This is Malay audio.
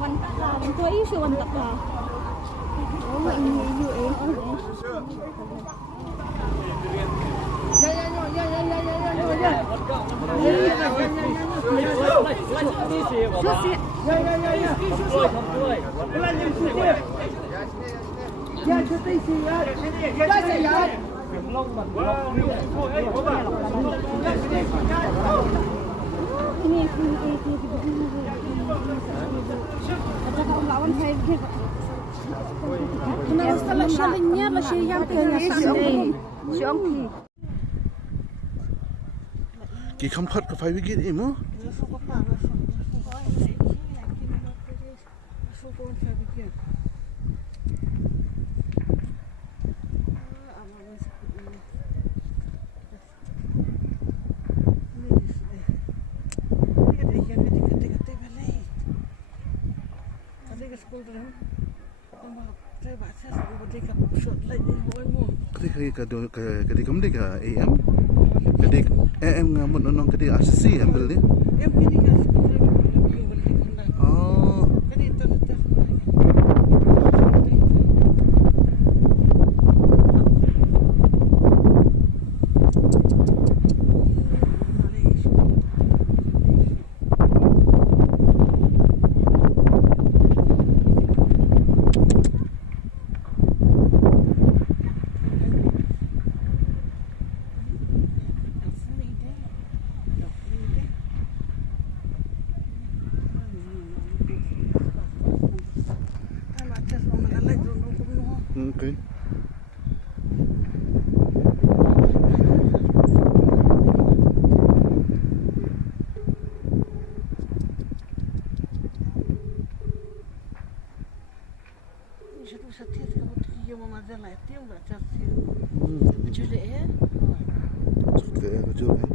วันตะลาเป็นตัวอีชวนตะลาโอ้ยอยู่เองini kalau lawan saya begitu kenapa setelah sharingnya lah saya yang tinggal Sundayกี่คำพัดกับไฟวิกฤตเอ็มketika ketika kamu dek AM ketika AM ngamun nong ketika asisi ambil ni oh okay. Sudah ya, kecil kan?